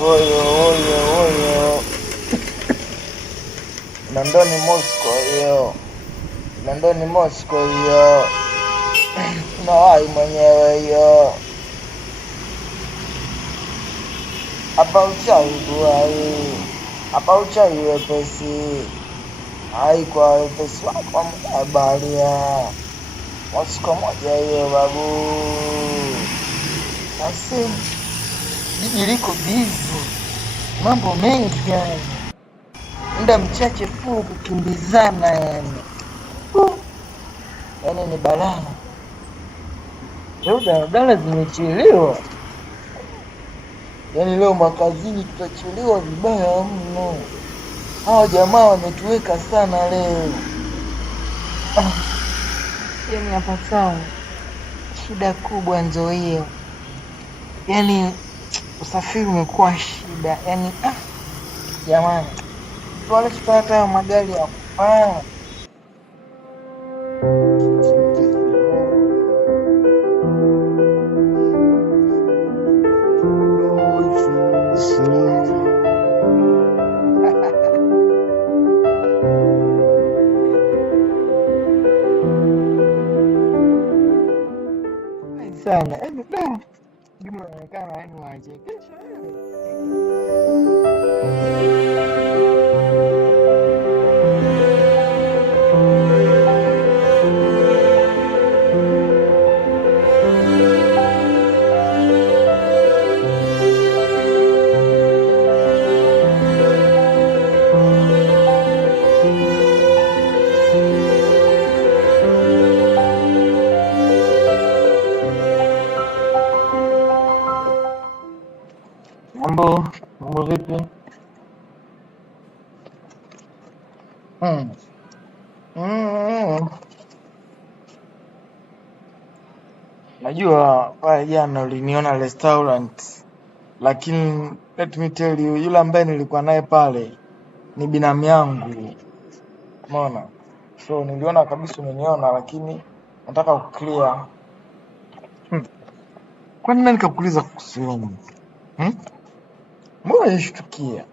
Oyo. Londoni Moscow hiyo. Nawai mwenyewe hiyo. Hapa uchawi wepesi. Hai kwa wepesi wako mbalia. Moscow moja hiyo babu. Sasa jiji liko busy. Mambo mengi yani. Muda mchache tu kukimbizana yani. Yani ni balaa. Leo daladala zimechelewa. Yani leo makazini tutachelewa vibaya mno. Hao jamaa wametuweka sana leo. Yani hapa sawa. Shida kubwa ndio hiyo. Yani usafiri umekuwa shida. Yani jamani. Tuwale tupata magari ya kupaa. Sana. Inaonekana yani wanachekesha. Mambo vipi? Najua pale jana uliniona restaurant, lakini let me tell you, yule ambaye nilikuwa naye pale ni binamu yangu. Umeona? So niliona kabisa umeniona, lakini nataka kuclear. Kwani nani kakuuliza kuhusu? Mbona unishtukia?